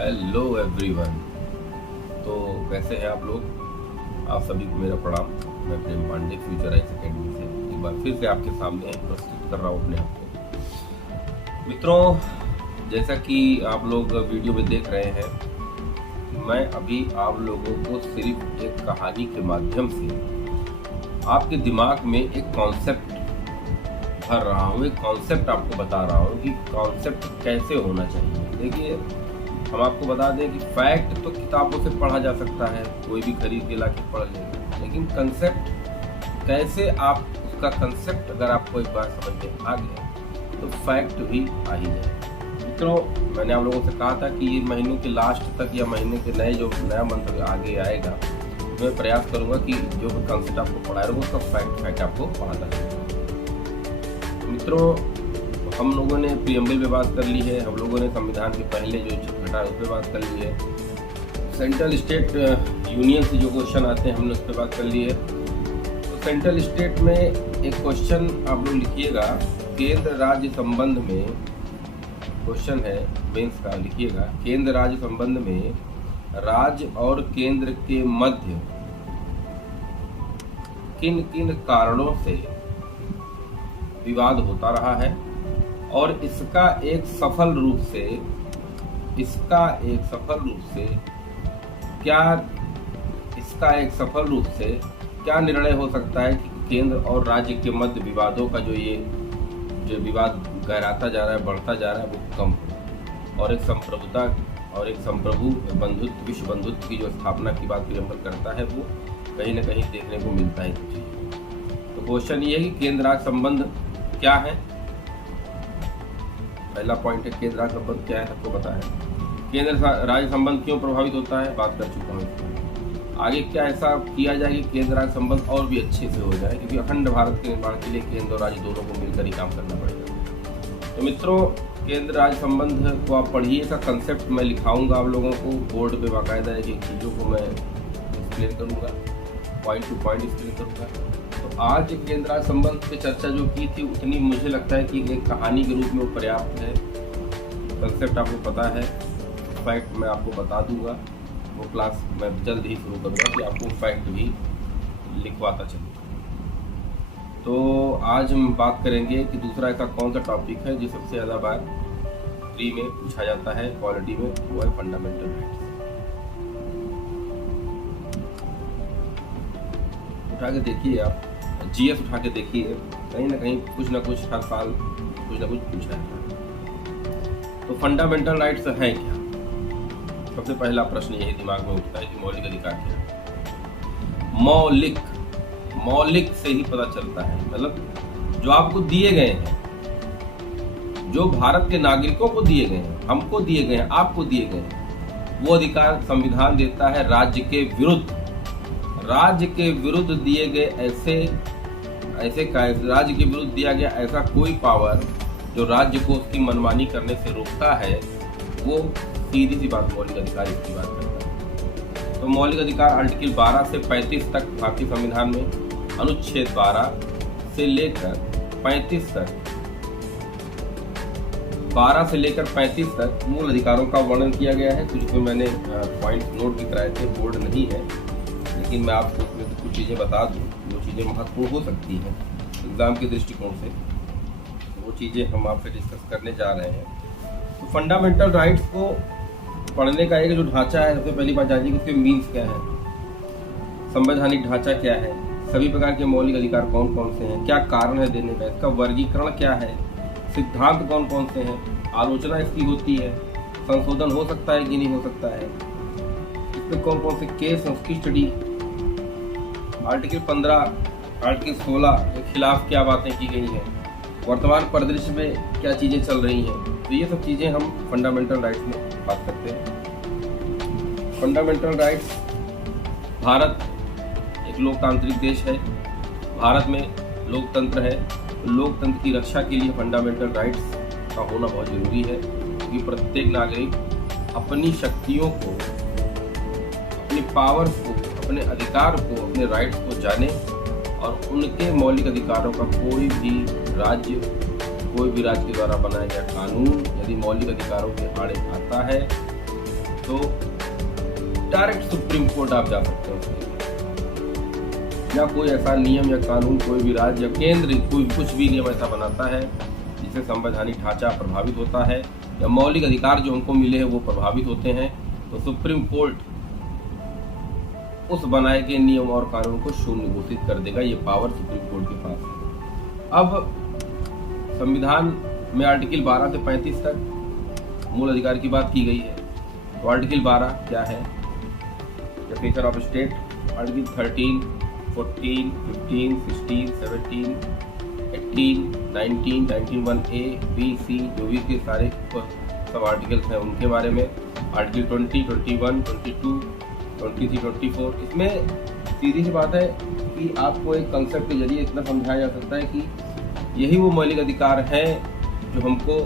Hello everyone. तो कैसे हैं आप लोग? आप सभी को मेरा प्रणाम। मैं प्रेम पांडे फ्यूचर आइज अकेडमी से एक बार फिर से आपके सामने प्रस्तुत कर रहा हूँ अपने आप को। मित्रों, जैसा कि आप लोग वीडियो में देख रहे हैं, मैं अभी आप लोगों को सिर्फ एक कहानी के माध्यम से आपके दिमाग में एक कॉन्सेप्ट भर रहा हूँ, एक कॉन्सेप्ट आपको बता रहा हूँ कि कॉन्सेप्ट कैसे होना चाहिए। देखिए, हम आपको बता दें कि फैक्ट तो किताबों से पढ़ा जा सकता है, कोई भी खरीद के लाके पढ़ लेगा, लेकिन कंसेप्ट कैसे आप उसका कंसेप्ट अगर आपको एक बार समझ में आ गया तो फैक्ट भी आ ही जाए। मित्रों, मैंने आप लोगों से कहा था कि ये महीने के लास्ट तक या महीने के नया मंथ आगे आएगा, तो मैं प्रयास करूंगा कि जो भी कंसेप्ट आपको पढ़ा रहा उसका फैक्ट आपको पढ़ाता रहेगा। मित्रों, हम लोगों ने प्रीएम्बल पे बात कर ली है, हम लोगों ने संविधान के पहले जो घटा है उस पर बात कर ली है, सेंट्रल स्टेट यूनियन से जो क्वेश्चन आते हैं हमने उस पर बात कर ली है। तो सेंट्रल स्टेट में एक क्वेश्चन आप लोग लिखिएगा, केंद्र राज्य संबंध में क्वेश्चन है मेंस का, लिखिएगा केंद्र राज्य संबंध में राज्य और केंद्र के मध्य किन किन कारणों से विवाद होता रहा है और इसका एक सफल रूप से क्या निर्णय हो सकता है कि केंद्र और राज्य के मध्य विवादों का जो विवाद गहराता जा रहा है, बढ़ता जा रहा है, वो कम हो और एक संप्रभुता और एक संप्रभु बंधुत्व, विश्व बंधुत्व की जो स्थापना की बात प्रीएम्बल करता है, वो कहीं ना कहीं देखने को मिलता है। तो क्वेश्चन ये है कि केंद्र राज्य संबंध क्या है। पहला पॉइंट है केंद्र राज्य संबंध क्या है, सबको पता है। केंद्र राज्य संबंध क्यों प्रभावित होता है, बात कर चुका हूँ। आगे क्या ऐसा किया जाए कि केंद्र राज्य संबंध और भी अच्छे से हो जाए, क्योंकि अखंड भारत के निर्माण के लिए केंद्र और राज्य दोनों को मिलकर ही काम करना पड़ेगा। तो मित्रों, केंद्र राज्य संबंध को आप पढ़िए, इसका कंसेप्ट मैं लिखाऊंगा आप लोगों को बोर्ड पे बाकायदा, एक एक चीज़ों को मैं एक्सप्लेन करूँगा, पॉइंट टू पॉइंट एक्सप्लेन करूँगा। तो आज केंद्र राज्य संबंध पे चर्चा जो की थी उतनी मुझे लगता है कि एक कहानी के रूप में वो पर्याप्त है। कंसेप्ट आपको पता है, फैक्ट मैं आपको बता दूंगा, वो क्लास मैं जल्द ही शुरू करूँगा कि आपको फैक्ट भी लिखवाता चलूँ। तो आज हम बात करेंगे कि दूसरा ऐसा कौन सा टॉपिक है जो सबसे ज़्यादा बार प्री में पूछा जाता है क्वालिटी में, वो है फंडामेंटल राइट्स। उठा के देखिए, आप जीएस उठा के देखिए, कहीं ना कहीं कुछ ना कुछ हर साल कुछ ना कुछ पूछा जाता है। तो फंडामेंटल राइट्स हैं क्या? सबसे पहला प्रश्न यही दिमाग में उठता है कि मौलिक अधिकार क्या है। मौलिक से ही पता चलता है, मतलब जो आपको दिए गए हैं, जो भारत के नागरिकों को दिए गए हैं, हमको दिए गए हैं, आपको दिए गए हैं, वो अधिकार संविधान देता है राज्य के विरुद्ध दिए गए राज्य के विरुद्ध दिया गया ऐसा कोई पावर जो राज्य को उसकी मनमानी करने से रोकता है, वो सीधी सी बात मौलिक अधिकार की बात करता है। तो मौलिक अधिकार आर्टिकल 12 से 35 तक भारतीय संविधान में, अनुच्छेद 12 से लेकर 35 तक, 12 से लेकर 35 तक मूल अधिकारों का वर्णन किया गया है। कुछ में मैंने पॉइंट नोट भी कराए थे, बोर्ड नहीं है, लेकिन मैं आपको उसमें कुछ चीज़ें बता दूँ, वो चीज़ें महत्वपूर्ण हो सकती हैं एग्ज़ाम के दृष्टिकोण से, वो चीज़ें हम आपसे डिस्कस करने जा रहे हैं। तो फंडामेंटल राइट्स को पढ़ने का एक जो ढांचा है, सबसे पहली बात जानिए कि उसके मीन्स क्या है, संवैधानिक ढांचा क्या है, सभी प्रकार के मौलिक अधिकार कौन कौन से हैं, क्या कारण है देने का, इसका वर्गीकरण क्या है, सिद्धांत कौन कौन से हैं, आलोचना इसकी होती है, संशोधन हो सकता है कि नहीं हो सकता है, इसमें कौन कौन से केस हैं उसकी स्टडी, आर्टिकल 15, आर्टिकल 16 के खिलाफ क्या बातें की गई हैं, वर्तमान परिदृश्य में क्या चीज़ें चल रही हैं। तो ये सब चीज़ें हम फंडामेंटल राइट्स में बात करते हैं। फंडामेंटल राइट्स, भारत एक लोकतांत्रिक देश है, भारत में लोकतंत्र है, लोकतंत्र की रक्षा के लिए फंडामेंटल राइट्स का होना बहुत ज़रूरी है, क्योंकि प्रत्येक नागरिक अपनी शक्तियों को, अपनी पावर्स को, अपने अधिकार को, अपने राइट्स को जाने और उनके मौलिक अधिकारों का कोई भी राज्य के द्वारा बनाया गया कानून यदि मौलिक अधिकारों के आड़े आता है तो डायरेक्ट सुप्रीम कोर्ट आप जा सकते हो, या कोई ऐसा नियम या कानून कोई भी राज्य या केंद्र कोई कुछ भी नियम ऐसा बनाता है जिससे संवैधानिक ढांचा प्रभावित होता है या मौलिक अधिकार जो हमको मिले हैं वो प्रभावित होते हैं, तो सुप्रीम कोर्ट उस बनाए गए नियम और कानून को शून्य घोषित कर देगा। ये पावर सुप्रीम कोर्ट के पास है। अब संविधान में आर्टिकल 12 से 35 तक मूल अधिकार की बात की गई है। तो आर्टिकल 12 क्या है? The feature of state. Article 13, 14, 15, 16, 17, 18, 19, 19 1A, B, C जो भी के सारे सब आर्टिकल्स हैं उनके बारे में। आर्टिकल 20, 21, 22, 23, 24। इसमें सीधी सी बात है कि आपको एक कंसेप्ट के जरिए इतना समझाया जा सकता है कि यही वो मौलिक अधिकार हैं जो हमको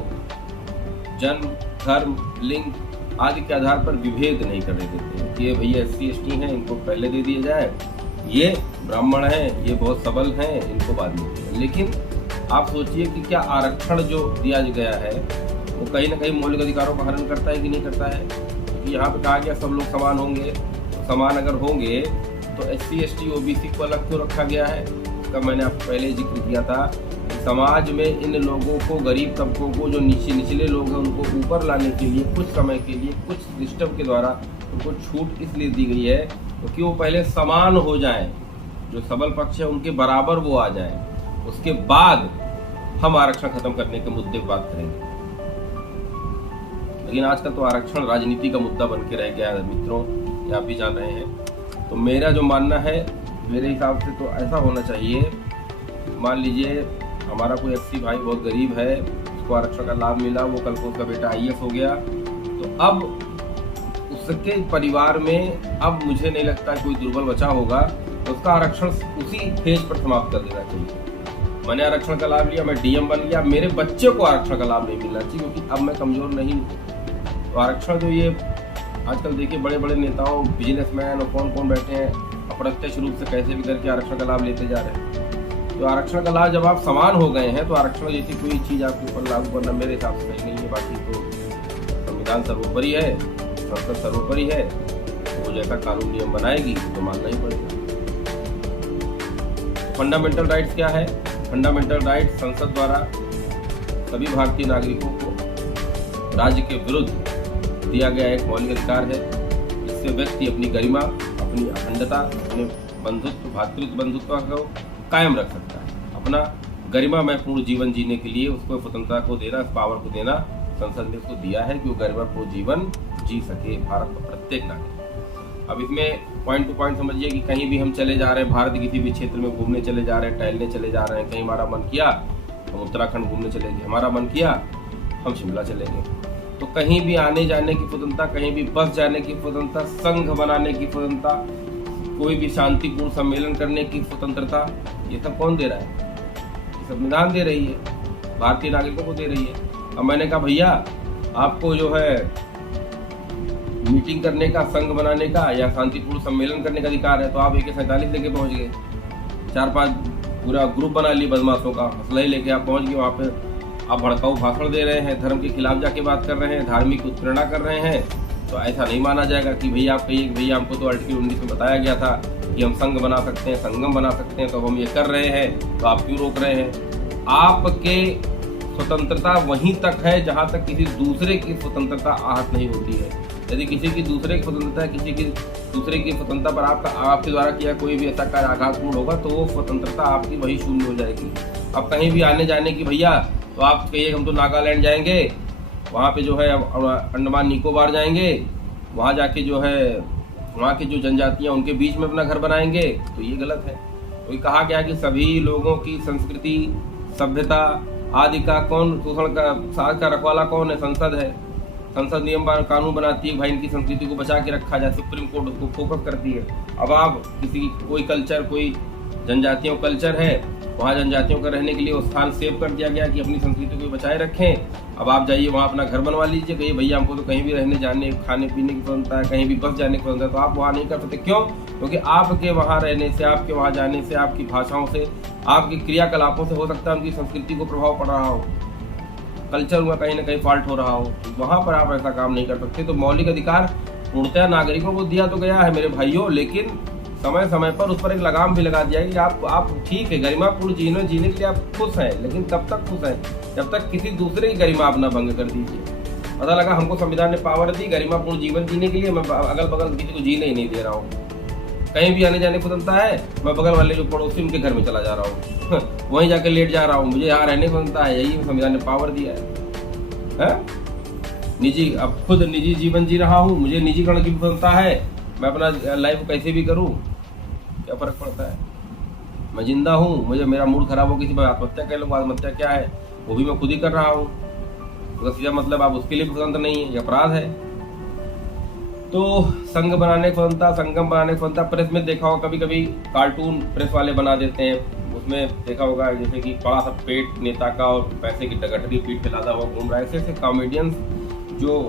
जन्म, धर्म, लिंग आदि के आधार पर विभेद नहीं करने देते हैं कि ये भैया SC ST हैं इनको पहले दे दिया जाए, ये ब्राह्मण हैं ये बहुत सबल हैं इनको बाद में। लेकिन आप सोचिए कि क्या आरक्षण जो दिया गया है वो कहीं ना कहीं मौलिक अधिकारों का हनन करता है कि नहीं करता है? क्योंकि यहाँ पे कहा गया सब लोग समान होंगे। समान अगर होंगे तो SC ST OBC को अलग क्यों रखा गया है? इसका मैंने आपको पहले जिक्र किया था। समाज में इन लोगों को, गरीब तबकों को, जो निचले लोग हैं उनको ऊपर लाने के लिए कुछ समय के लिए कुछ सिस्टम के द्वारा उनको छूट इसलिए दी गई है क्योंकि वो पहले समान हो जाएं, जो सबल पक्ष है उनके बराबर वो आ जाएं, उसके बाद हम आरक्षण खत्म करने के मुद्दे पर बात करेंगे। लेकिन आजकल तो आरक्षण राजनीति का मुद्दा बन के रह गया है मित्रों, ये आप भी जान रहे हैं। तो मेरा जो मानना है, मेरे हिसाब से तो ऐसा होना चाहिए, मान लीजिए हमारा कोई SC भाई बहुत गरीब है, उसको आरक्षण का लाभ मिला, वो कल को उसका बेटा IAS हो गया, तो अब उसके परिवार में अब मुझे नहीं लगता कोई दुर्बल बचा होगा, तो उसका आरक्षण उसी फेज पर समाप्त कर देना चाहिए। मैंने आरक्षण का लाभ लिया, मैं DM बन गया, मेरे बच्चे को आरक्षण का लाभ नहीं मिलना चाहिए क्योंकि अब मैं कमजोर नहीं हूँ। तो आरक्षण जो ये आजकल देखिए बड़े बड़े नेताओं, बिजनेसमैन और कौन कौन बैठे हैं अप्रत्यक्ष रूप से कैसे भी करके आरक्षण का लाभ लेते जा रहे हैं। तो आरक्षण का लाभ जब आप समान हो गए हैं तो आरक्षण जैसी कोई चीज़ आपके ऊपर लागू करना मेरे हिसाब से सही नहीं है। बाकी तो संविधान सर्वोपरि है, संसद सर्वोपरि है, वो जैसा कानून नियम बनाएगी तो मानना ही पड़ेगा। फंडामेंटल राइट्स क्या है? फंडामेंटल राइट्स संसद द्वारा सभी भारतीय नागरिकों को राज्य के विरुद्ध दिया गया एक मौलिक अधिकार है। इससे व्यक्ति अपनी गरिमा, अपनी अखंडता, अपने बंधुत्व, भातृत्व बंधुत्व को कायम रख सकता है। अपना गरिमा में पूर्ण जीवन जीने के लिए उसको स्वतंत्रता को देना, पावर को देना संसद ने उसको दिया है कि वो गरिमा पूर्ण जीवन जी सके भारत का प्रत्येक नागरिक। अब इसमें पॉइंट टू पॉइंट समझिए कि कहीं भी हम चले जा रहे हैं, भारत किसी भी क्षेत्र में घूमने चले जा रहे हैं, टहलने चले जा रहे हैं, कहीं हमारा मन किया हम उत्तराखंड घूमने चले गए, हमारा मन किया हम शिमला चले गए। तो कहीं भी आने जाने की स्वतंत्रता, कहीं भी बस जाने की स्वतंत्रता, संघ बनाने की स्वतंत्रता, कोई भी शांतिपूर्ण सम्मेलन करने की स्वतंत्रता, ये सब कौन दे रहा है? ये संविधान दे रही है, भारतीय नागरिकों को दे रही है। अब मैंने कहा भैया आपको जो है मीटिंग करने का, संघ बनाने का या शांतिपूर्ण सम्मेलन करने का अधिकार है, तो आप AK-47 लेके पहुंच गए, 4-5 पूरा ग्रुप बना लिए बदमाशों का, हौसला लेके आप पहुंच गए। वहाँ पे आप भड़काऊ भाषण दे रहे हैं, धर्म के खिलाफ जाके बात कर रहे हैं, धार्मिक उत्प्रेरणा कर रहे हैं, तो ऐसा नहीं माना जाएगा कि भैया आप कहिए भैया हमको तो आर्टिकल 19 में बताया गया था कि हम संघ बना सकते हैं, संगम बना सकते हैं, तो हम ये कर रहे हैं, तो आप क्यों रोक रहे हैं? आपके स्वतंत्रता वहीं तक है जहां तक किसी दूसरे की स्वतंत्रता आहत नहीं होती है। यदि किसी की दूसरे की स्वतंत्रता, किसी की दूसरे की स्वतंत्रता पर आपके द्वारा किया कोई भी ऐसा कार्य आघातपूर्ण होगा तो वो स्वतंत्रता आपकी वही शून्य हो जाएगी। अब कहीं भी आने जाने की भैया तो आप कहिए हम तो नागालैंड जाएंगे, वहाँ पे जो है अंडमान निकोबार जाएंगे, वहाँ जाके जो है वहाँ की जो जनजातियाँ उनके बीच में अपना घर बनाएंगे, तो ये गलत है। तो कहा गया कि सभी लोगों की संस्कृति, सभ्यता आदि का कौन शोषण का, साथ का रखवाला कौन है? संसद है। संसद नियम कानून बनाती है भाई इनकी संस्कृति को बचा के रखा जाए, सुप्रीम कोर्ट उसको फोकस करती है। अब आप किसी कोई कल्चर, कोई जनजातियों कल्चर है, वहाँ जनजातियों का रहने के लिए वो स्थान सेव कर दिया गया कि अपनी संस्कृति को बचाए रखें। अब आप जाइए वहाँ अपना घर बनवा लीजिए, कहिए भैया हमको तो कहीं भी रहने जाने, खाने पीने की स्वतंत्रता है, कहीं भी बस जाने की स्वतंत्रता, तो आप वहाँ नहीं कर सकते। क्यों? क्योंकि आपके वहाँ रहने से, आपके वहाँ जाने से, आपकी भाषाओं से, आपकी क्रियाकलापों से हो सकता है उनकी संस्कृति को प्रभाव पड़ रहा हो। कल्चर हुआ कहीं ना कहीं फॉल्ट हो रहा हो, वहां पर आप ऐसा काम नहीं कर सकते। तो मौलिक अधिकार पूर्णतः नागरिकों को दिया तो गया है मेरे भाइयों, लेकिन समय समय पर उस पर एक लगाम भी लगा दिया है कि आप ठीक है गरिमापूर्ण जीवन जीने के लिए आप खुश हैं, लेकिन तब तक खुश हैं जब तक किसी दूसरे की गरिमा आप न भंग कर दीजिए। पता लगा हमको संविधान ने पावर दी गरिमापूर्ण जीवन जीने के लिए, मैं अगल बगल किसी को जीने ही नहीं दे रहा हूँ। कहीं भी आने जाने की स्वतंत्रता है, मैं बगल वाले जो पड़ोसी उनके घर में चला जा रहा हूँ वहीं जाके लेट जा रहा हूँ, मुझे यहाँ रहने की स्वतंत्रता है, यही संविधान ने पावर दिया है। निजी अब खुद निजी जीवन जी रहा हूँ, मुझे निजीकरण की स्वतंत्रता है, मैं अपना लाइफ कैसे भी करूँ, क्या फर्क पड़ता है। मैं जिंदा हूँ, मुझे मेरा मूड खराब हो किसी मैं आत्महत्या कर लूँ, आत्महत्या क्या है वो भी मैं खुद ही कर रहा हूँ, तो सीधा मतलब आप उसके लिए स्वतंत्र नहीं है, ये अपराध है। तो संघ बनाने की स्वतंत्रता, संगम बनाने की स्वतंत्रता, प्रेस में देखा होगा कभी कभी कार्टून प्रेस वाले बना देते हैं, उसमें देखा होगा जैसे कि बड़ा सा पेट नेता का और पैसे की गठरी पीठ फैलाता हुआ घूम रहा है, ऐसे कॉमेडियंस जो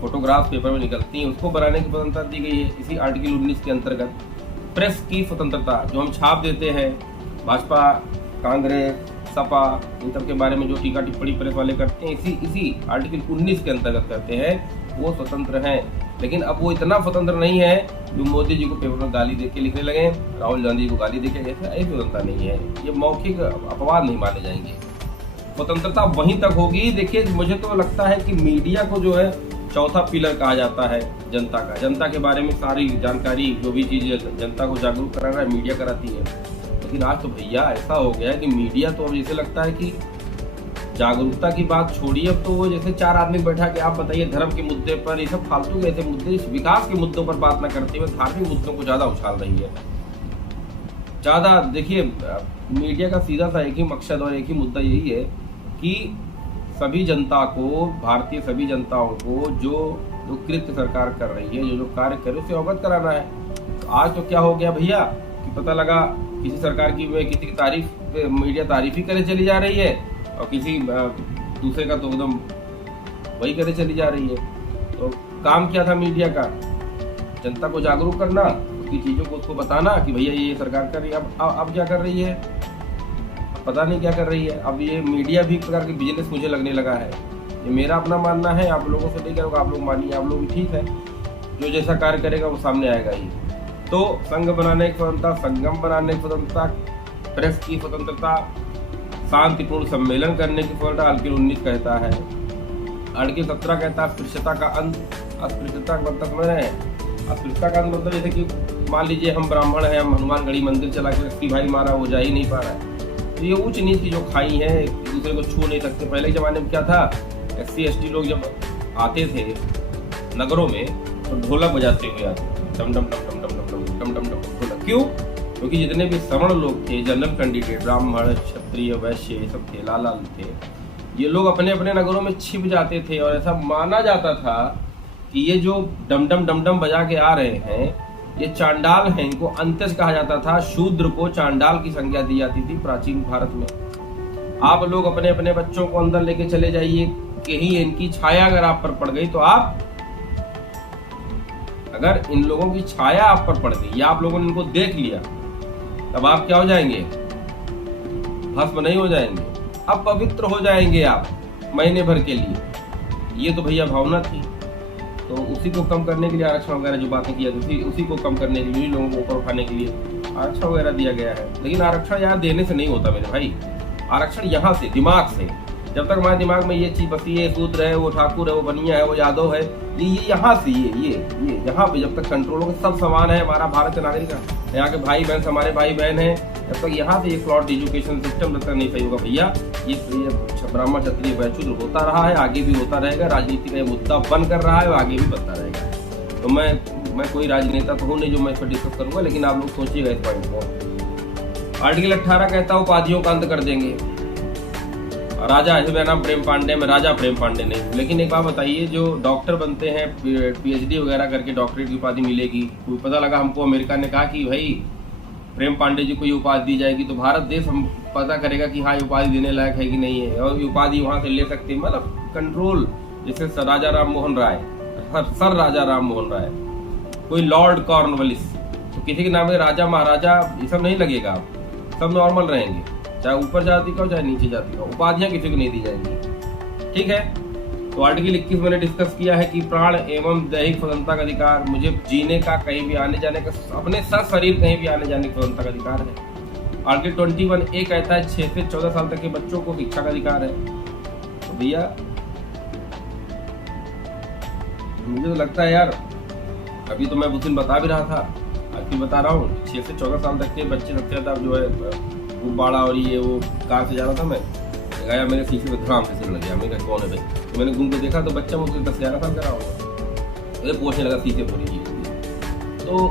फोटोग्राफ पेपर में निकलती हैं उसको बनाने की स्वतंत्रता दी गई है इसी आर्टिकल 19 के अंतर्गत। प्रेस की स्वतंत्रता जो हम छाप देते हैं, भाजपा, कांग्रेस, सपा, इन सब के बारे में जो टीका टिप्पणी प्रेस वाले करते हैं इसी आर्टिकल 19 के अंतर्गत करते हैं, वो स्वतंत्र हैं। लेकिन अब वो इतना स्वतंत्र नहीं है जो मोदी जी को पेपर में गाली देके लिखने लगे, राहुल गांधी जी को गाली देके, ऐसी स्वतंत्रता नहीं है, ये मौखिक अपवाद नहीं माने जाएंगे। स्वतंत्रता वहीं तक होगी। देखिए मुझे तो लगता है कि मीडिया को जो है चौथा पिलर कहा जाता है जनता का, जनता के बारे में सारी जानकारी जो भी चीज जनता को जागरूक कराना है मीडिया कराती है। लेकिन आज तो भैया ऐसा हो गया है कि मीडिया तो अब जैसे लगता है कि जागरूकता की बात छोड़िए, अब तो वो जैसे चार आदमी बैठा के आप बताइए धर्म के मुद्दे पर, ये सब फालतू ऐसे मुद्दे, विकास के मुद्दों पर बात न करते हुए धार्मिक मुद्दों को ज्यादा उछाल रही है। ज्यादा देखिए मीडिया का सीधा सा एक ही मकसद और एक ही मुद्दा यही है कि सभी जनता को, भारतीय सभी जनताओं को जो कृत्य सरकार कर रही है, जो कार्य कर रही है, उससे अवगत कराना है। तो आज तो क्या हो गया भैया कि पता लगा किसी सरकार की किसी की तारीफ मीडिया तारीफ ही करे चली जा रही है और किसी दूसरे का तो एकदम वही करे चली जा रही है। तो काम क्या था मीडिया का? जनता को जागरूक करना, उसकी चीजों को उसको बताना कि भैया ये सरकार कर रही है, अब क्या कर रही है पता नहीं क्या कर रही है। अब ये मीडिया भी एक प्रकार की बिजनेस मुझे लगने लगा है। ये मेरा अपना मानना है, आप लोगों से लेकर आप लोग मानिए, आप लोग भी ठीक है, जो जैसा कार्य करेगा वो सामने आएगा ही। तो संघ बनाने की स्वतंत्रता, संगम बनाने की स्वतंत्रता, प्रेस की स्वतंत्रता, शांतिपूर्ण सम्मेलन करने की स्वतंत्रता आर्टिकल 19 कहता है। आर्टिकल 17 कहता है अस्पृश्यता का अंत। अस्पृश्यता का मतलब समझ रहे हैं? अस्पृश्यता का अंत मतलब जैसे कि मान लीजिए हम ब्राह्मण हैं, हम हनुमानगढ़ी मंदिर चला के व्यक्ति भाई मारा, वो जा ही नहीं पा रहा है। तो ये ऊंच नीच की जो खाई है, एक दूसरे को छू नहीं सकते। पहले के जमाने में क्या था, SC ST लोग जब आते थे नगरों में तो ढोलक बजाते हुए आते, डम डम डम डम डम डम डम डम डम ढोलक। क्यों? क्योंकि जितने भी सवर्ण लोग थे, जनरल कैंडिडेट, ब्राह्मण, क्षत्रिय, वैश्य, ये सब थे, लाल थे, ये लोग अपने अपने नगरों में छिप जाते थे और ऐसा माना जाता था कि ये जो डम डम डम डम बजा के आ रहे हैं ये चांडाल हैं, इनको अंत्यज कहा जाता था। शूद्र को चांडाल की संज्ञा दी जाती थी प्राचीन भारत में। आप लोग अपने अपने बच्चों को अंदर लेके चले जाइए, कहीं इनकी छाया अगर आप पर पड़ गई तो आप, अगर इन लोगों की छाया आप पर पड़ गई या आप लोगों ने इनको देख लिया, तब आप क्या हो जाएंगे? भस्म नहीं हो जाएंगे, अब पवित्र हो जाएंगे आप महीने भर के लिए। ये तो भैया भावना थी। तो उसी को कम करने के लिए आरक्षण वगैरह जो बातें किया थी, उसी को कम करने के लिए, लोगों को ऊपर उठाने के लिए आरक्षण वगैरह दिया गया है। लेकिन आरक्षण यहाँ देने से नहीं होता मेरे भाई, आरक्षण यहाँ से, दिमाग से। जब तक हमारे दिमाग में ये चीज बसी है, शूद्र है, वो ठाकुर है, वो बनिया है, वो यादव है, ये यहाँ से ये यहाँ पे जब तक कंट्रोल होगा, सब समान है, हमारा भारत का नागरिक है, यहाँ के भाई बहन हमारे भाई बहन है, जब तक यहाँ से ये फ्लॉट एजुकेशन सिस्टम जब तक नहीं सही होगा भैया, ये ब्राह्मण क्षत्रिय वैश्य होता रहा है, आगे भी होता रहेगा। राजनीति का ये मुद्दा बन कर रहा है और आगे भी बनता रहेगा। तो मैं कोई राजनेता तो हूँ नहीं जो मैं इस पर डिस्कस करूंगा, लेकिन आप लोग सोचिएगा इस पॉइंट को। आर्टिकल 18 कहता है उपाधियों का अंत कर देंगे। राजा, मेरा नाम प्रेम पांडे, मैं राजा प्रेम पांडे नहीं हूँ। लेकिन एक बात बताइए, जो डॉक्टर बनते हैं, PhD वगैरह करके डॉक्टरेट की उपाधि मिलेगी, कोई पता लगा हमको अमेरिका ने कहा कि भाई प्रेम पांडे जी को ये उपाधि दी जाएगी, तो भारत देश हम पता करेगा कि हाँ ये उपाधि देने लायक है कि नहीं है, और ये उपाधि वहां से ले सकते हैं। मतलब कंट्रोल, जैसे राजा राम मोहन राय, सर राजा राम मोहन राय, कोई लॉर्ड कॉर्नवालिस, तो किसी के नाम में राजा महाराजा ये सब नहीं लगेगा, सब नॉर्मल रहेंगे, चाहे ऊपर जाति का हो चाहे नीचे जाति का। उपाधियां किसी को नहीं दी जाएंगी। ठीक है। तो आर्टिकल 21 मैंने डिस्कस किया है कि प्राण एवं दैहिक स्वतंत्रता का अधिकार, मुझे जीने का, कहीं भी आने जाने का, अपने सशरीर कहीं भी आने जाने की स्वतंत्रता का अधिकार है। आर्टिकल 21A कहता है 6 से 14 साल तक के बच्चों को शिक्षा का अधिकार है। तो भैया मुझे तो लगता है यार, अभी तो मैं उस दिन बता भी रहा था, आज भी बता रहा हूँ, 6 से 14 साल तक के बच्चे सबसे ज्यादा जो है वो बाड़ा, और ये वो कार से जा रहा था मैं, गया मेरे शीशे पे धड़ाम से सिर लग गया। मैंने कहा कौन है भाई? तो मैंने घूम के देखा तो बच्चा मुझे 10-11 साल का रहा होगा, मुझे पूछने लगा शीशे पर ही। तो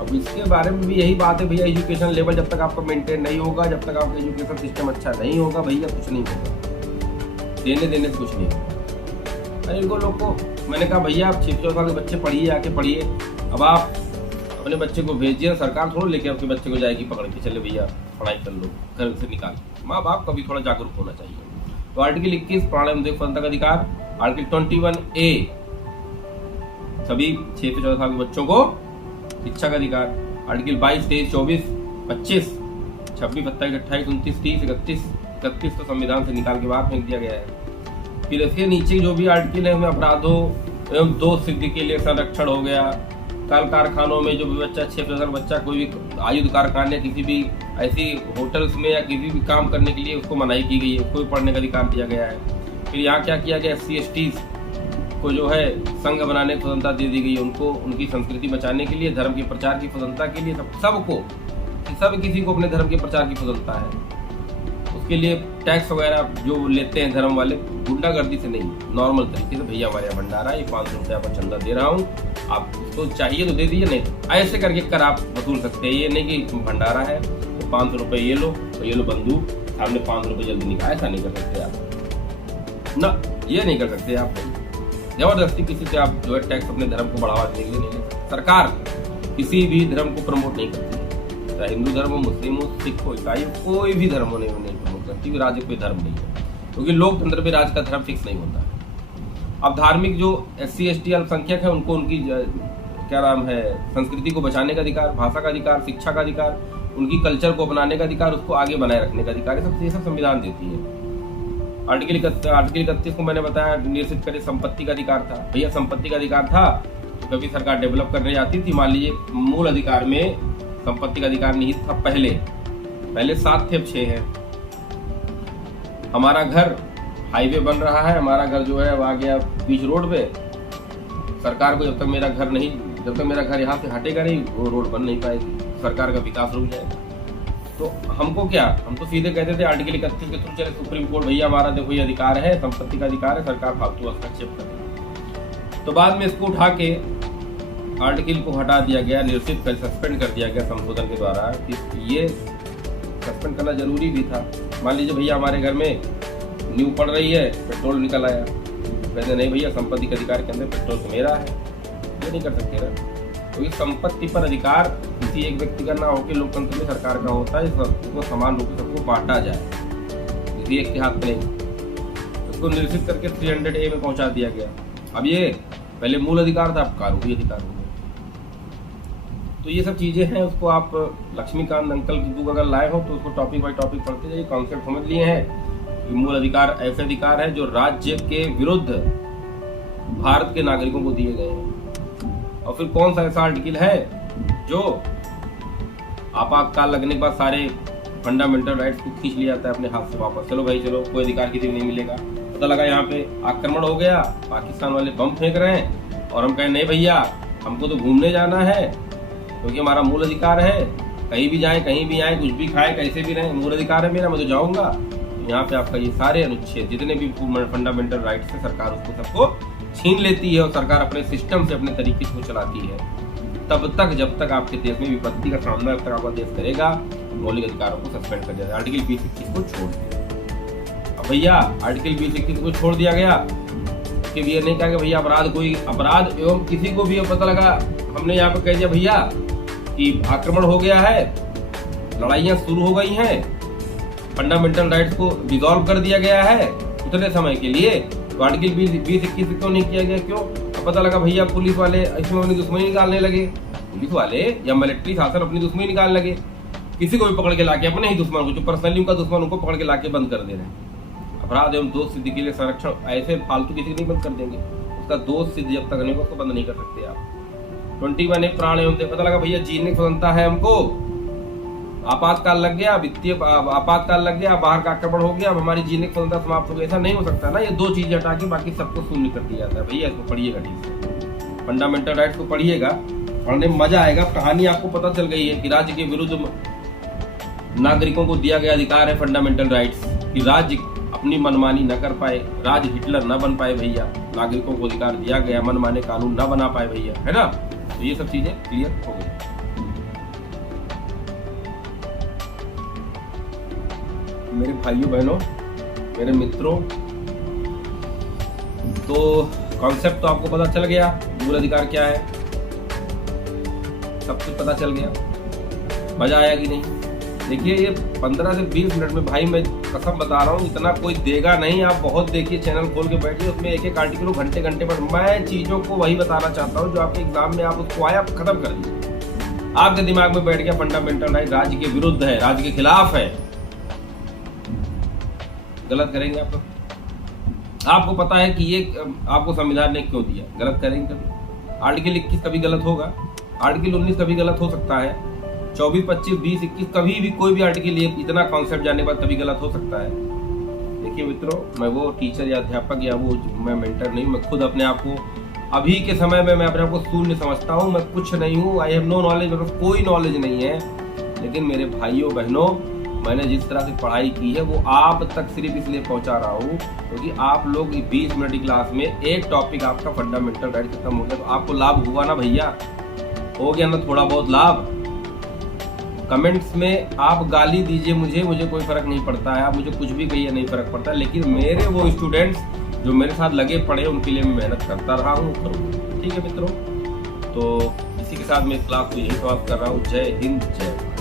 अब इसके बारे में भी यही बात है भैया, एजुकेशन लेवल जब तक आपका मेंटेन नहीं होगा, जब तक आपका एजुकेशन सिस्टम अच्छा नहीं होगा भैया, कुछ नहीं होगा, देने से कुछ नहीं होगा। अरे इनको लोग को मैंने कहा भैया आप 6-14 साल के बच्चे पढ़िए, आके पढ़िए। अब आप अपने बच्चे को भेजिए, सरकार थोड़ा लेके आपके बच्चे को जाएगी पकड़ के, चले भैया पढ़ाई कर लो, घर से निकाल। माँ बाप का भी थोड़ा जागरूक होना चाहिए। तो आर्टिकल 21 प्राण एवं दैहिक स्वतंत्रता का अधिकार। आर्टिकल 21A सभी 6 से 14 साल के बच्चों को शिक्षा का अधिकार। आर्टिकल 22, 23, 24, 25, 26, 27, 28, 29, 30, 31 तो संविधान से निकाल के बाहर फेंक दिया गया है। फिर इसके नीचे जो भी आर्टिकल है उसमें अपराधों एवं दोष सिद्धि के लिए संरक्षण हो गया। कल कारखानों में जो भी बच्चा 6 साल बच्चा कोई भी आयुध कारखाने, किसी भी ऐसी होटल्स में या किसी भी काम करने के लिए उसको मनाही की गई है, उसको भी पढ़ने का अधिकार दिया गया है। फिर यहाँ क्या किया गया, SC/ST को जो है संघ बनाने की स्वतंत्रता दे दी गई, उनको उनकी संस्कृति बचाने के लिए, धर्म के प्रचार की स्वतंत्रता के लिए, सबको सब किसी को अपने धर्म के प्रचार की स्वतंत्रता है। उसके लिए टैक्स वगैरह जो लेते हैं धर्म वाले, गुंडागर्दी से नहीं, नॉर्मल तरीके से, भैया हमारे यहाँ भंडारा, ये 500 रुपया पर चंदा दे रहा हूँ, आप उसको चाहिए तो दे दीजिए, नहीं ऐसे करके कर आप वसूल सकते हैं। ये नहीं कि भंडारा है तो 500 रुपये ये लो, तो ये लो बंदूक, सामने 500 रुपये जल्दी निकाल, ऐसा नहीं कर सकते आप ना, ये नहीं कर सकते आप। जबरदस्ती किसी से आप जो है टैक्स अपने धर्म को बढ़ावा देने के लिए नहीं ले सकते। सरकार किसी भी धर्म को प्रमोट नहीं करती है, चाहे हिंदू धर्म हो, मुस्लिम हो, सिख हो, ईसाई हो, कोई भी धर्म हो नहीं प्रमोट करती। राज्य कोई धर्म नहीं है, क्योंकि लोकतंत्र में राज्य का धर्म फिक्स नहीं होता है। अब धार्मिक जो SC/ST अल्पसंख्यक है उनको उनकी क्या नाम है, संस्कृति को बचाने का अधिकार, भाषा का अधिकार, शिक्षा का अधिकार, उनकी कल्चर को अपनाने का अधिकार, उसको आगे बनाए रखने का अधिकार, ये सब संविधान देती है। आर्टिकल 31 को मैंने बताया निश्चित करे संपत्ति का अधिकार था। भैया संपत्ति का अधिकार था तो कभी सरकार डेवलप करने जाती थी, मान लीजिए मूल अधिकार में संपत्ति का अधिकार निहित था, पहले 7 थे, अब 6 है। हमारा घर हाईवे बन रहा है, हमारा घर जो है वो आ गया बीच रोड पे, सरकार को जब तक मेरा घर यहाँ से हटेगा नहीं, वो रोड बन नहीं पाएगी, सरकार का विकास रुक जाएगा। तो हमको क्या, हम तो सीधे कहते थे आर्टिकल 31 के थ्रू चले सुप्रीम कोर्ट, भैया हमारा देखो ये अधिकार है, संपत्ति का अधिकार है, सरकार फालतू हस्तक्षेप करे। तो बाद में इसको उठा के आर्टिकल को हटा दिया गया, निरसित कर, सस्पेंड कर दिया गया संशोधन के द्वारा। ये सस्पेंड करना जरूरी भी था। मान लीजिए भैया हमारे घर में न्यू पड़ रही है, पेट्रोल निकल आया, कहते नहीं भैया संपत्ति के अधिकार के अंदर पेट्रोल तो मेरा है, ये नहीं कर सकते ना, क्योंकि संपत्ति पर अधिकार किसी एक व्यक्ति का ना होकर लोकतंत्र में सरकार का होता है, सबको समान रूप से सबको बांटा जाए, किसी एक के हाथ में नहीं। उसको निरसित करके 300A में पहुंचा दिया गया। अब ये पहले मूल अधिकार था, अब कानूनी अधिकार हो गया। तो ये सब चीजें हैं, उसको आप लक्ष्मीकांत अंकल की बुक अगर लाए हो तो उसको टॉपिक बाई टॉपिक पढ़ते जाइए, कॉन्सेप्ट समझ लिए हैं। मूल अधिकार ऐसे अधिकार है जो राज्य के विरुद्ध भारत के नागरिकों को दिए गए हैं। और फिर कौन सा ऐसा आर्टिकल है जो आपातकाल लगने के बाद सारे फंडामेंटल राइट्स को खींच लिया जाता है अपने हाथ से वापस, चलो भाई चलो कोई अधिकार किसी को नहीं मिलेगा। पता लगा यहाँ पे आक्रमण हो गया, पाकिस्तान वाले बम फेंक रहे हैं और हम कहें नहीं भैया हमको तो घूमने जाना है क्योंकि हमारा मूल अधिकार है, कहीं भी जाए कहीं भी आए कुछ भी खाए कैसे भी रहे, मूल अधिकार है मेरा, मैं तो जाऊंगा। यहाँ पे आपका ये सारे अनुच्छेद जितने भी फंडामेंटल राइट्स है सरकार उसको सबको छीन लेती है और सरकार अपने सिस्टम से अपने तरीके से चलाती है। तब तक जब तक आपके देश में विपत्ति का सामना जब तक आपका देश करेगा, मौलिक अधिकारों को सस्पेंड कर दिया जाए। आर्टिकल 20-21 को छोड़ दिया। अब भैया आर्टिकल 20-21 को छोड़ दिया गया कि ये नहीं कहा कि भैया अपराध एवं किसी को भी पता लगा, हमने यहाँ पे कह दिया भैया कि आक्रमण हो गया है, लड़ाइयाँ शुरू हो गई हैं, फंडामेंटल राइट्स को डिसॉल्व कर दिया गया है उतने समय के लिए, तो आर्टिकल 20-21 क्यों नहीं किया गया? क्यों? अब पता लगा भैया पुलिस वाले इसमें अपनी दुश्मनी निकालने लगे, पुलिस वाले या मिलिट्री शासन अपनी दुश्मनी निकालने लगे, किसी को भी पकड़ के लाके अपने ही दुश्मन को, जो पर्सनली उनका दुश्मन उनको पकड़ के लाके बंद कर दे रहे हैं। अपराध एवं दोष सिद्धि के लिए संरक्षण ऐसे फालतू किसी नहीं बंद कर देंगे, उसका दोष सिद्ध जब तक नहीं होगा उसको बंद नहीं कर सकते आप। 21 एक प्राण एवं पता लगा भैया जीने की स्वतंत्रता है हमको, आपातकाल लग गया, वित्तीय आपातकाल लग गया, बाहर का आक्रमण हो गया, अब हमारी जीने की स्वतंत्रता समाप्त हो गई, ऐसा नहीं हो सकता ना। ये दो चीजें हटा के बाकी सबको शून्य कर दिया जाता है। भैया इसको पढ़िएगा ठीक से, फंडामेंटल राइट्स को पढ़िएगा, पढ़ने में मजा आएगा। कहानी आपको पता चल गई है कि राज्य के विरुद्ध नागरिकों को दिया गया अधिकार है फंडामेंटल राइट्स, कि राज्य अपनी मनमानी न कर पाए, राज्य हिटलर न बन पाए भैया, नागरिकों को अधिकार दिया गया, मनमाने कानून न बना पाए भैया, है ना। तो ये सब चीजें क्लियर हो गई। मेरे भाइयों बहनों, मेरे मित्रों, तो कॉन्सेप्ट तो आपको पता चल गया, मूल अधिकार क्या है, सब कुछ पता चल गया। मजा आया कि नहीं? देखिए ये 15 से 20 मिनट में भाई मैं कसम बता रहा हूँ इतना कोई देगा नहीं। आप बहुत देखिए, चैनल खोल के बैठिए, उसमें एक एक आर्टिकल घंटे घंटे पर मैं चीजों को वही बताना चाहता हूँ जो आपके एग्जाम में आप उसको आया खत्म कर दीजिए। आपके दिमाग में बैठ गया फंडामेंटल राइट राज्य के विरुद्ध है, राज्य के खिलाफ है, गलत करेंगे आप लोग। आपको पता है कि ये आपको संविधान ने क्यों दिया, गलत करेंगे कभी। आर्टिकल 21 कभी गलत होगा, आर्टिकल 19 कभी गलत हो सकता है, 24, 25, 20, 21 कभी भी कोई भी आर्टिकल इतना कॉन्सेप्ट जानने के बाद कभी गलत हो सकता है। देखिए मित्रों, मैं वो टीचर या अध्यापक या वो मैं मेंटर नहीं, मैं खुद अपने आप को अभी के समय में मैं अपने आप को शून्य समझता हूँ। मैं कुछ नहीं हूँ, आई हैव नो नॉलेज, मेरे को कोई नॉलेज नहीं है। लेकिन मेरे भाइयों बहनों, मैंने जिस तरह से पढ़ाई की है वो आप तक सिर्फ इसलिए पहुंचा रहा हूँ क्योंकि आप लोग 20 मिनट की क्लास में एक टॉपिक आपका फंडामेंटल राइट खत्म हो गया, तो आपको लाभ हुआ ना भैया, हो गया ना थोड़ा बहुत लाभ। कमेंट्स में आप गाली दीजिए मुझे कोई फर्क नहीं पड़ता है, आप मुझे कुछ भी कहिए नहीं फर्क पड़ता, लेकिन मेरे वो स्टूडेंट्स जो मेरे साथ लगे पड़े उनके लिए मैं मेहनत करता रहा हूँ, करूँगा। ठीक है मित्रों, तो इसी के साथ मैं इस क्लास को यही समाप्त कर रहा हूँ। जय हिंद, जय भारत।